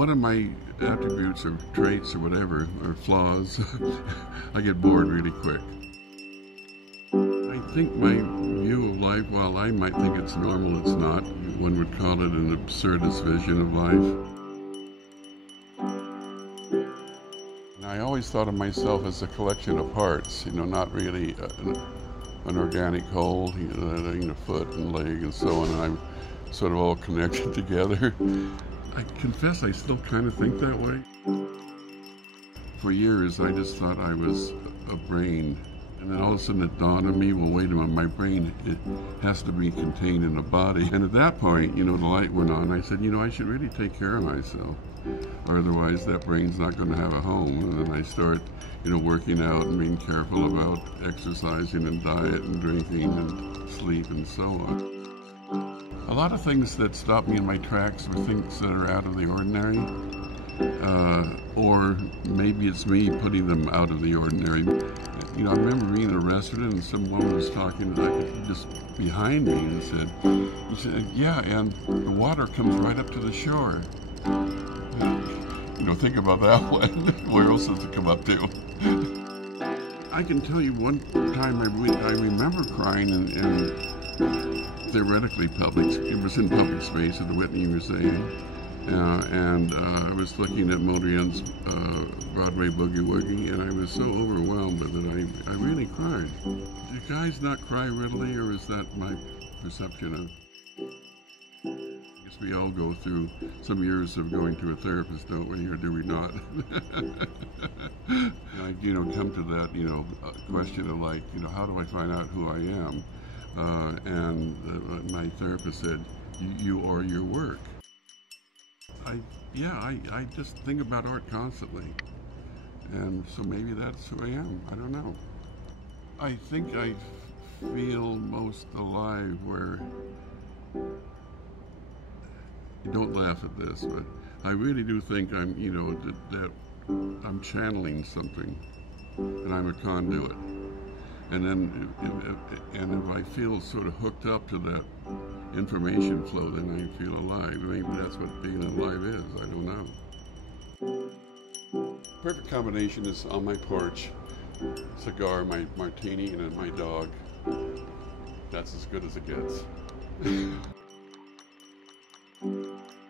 one of my attributes or traits or whatever, or flaws, I get bored really quick. I think my view of life, while I might think it's normal, it's not. One would call it an absurdist vision of life. And I always thought of myself as a collection of parts, not really an organic whole, a foot and leg and so on, and I'm sort of all connected together. I confess I still kind of think that way. For years I just thought I was a brain, and then all of a sudden it dawned on me, well, wait a minute, my brain, it has to be contained in a body. And at that point, the light went on. I said, I should really take care of myself, or otherwise that brain's not going to have a home. And then I start, working out and being careful about exercising and diet and drinking and sleep and so on. A lot of things that stop me in my tracks are things that are out of the ordinary, or maybe it's me putting them out of the ordinary. I remember being in a restaurant and some woman was talking just behind me and said, yeah, and the water comes right up to the shore. Think about that one. Where else does it come up to? I can tell you one time I remember crying in theoretically public. It was in public space at the Whitney Museum, and I was looking at Mondrian's Broadway Boogie Woogie, and I was so overwhelmed with it, I really cried. Do guys not cry readily, or is that my perception of? I guess we all go through some years of going to a therapist, don't we, or do we not? I, come to that, question of like, how do I find out who I am? And my therapist said, you are your work. I just think about art constantly. And so maybe that's who I am. I don't know. I think I feel most alive where, don't laugh at this, but I really do think I'm, that I'm channeling something, and I'm a conduit. And then, if I feel sort of hooked up to that information flow, then I feel alive. Maybe that's what being alive is. I don't know. Perfect combination is on my porch, cigar, my martini, and then my dog. That's as good as it gets.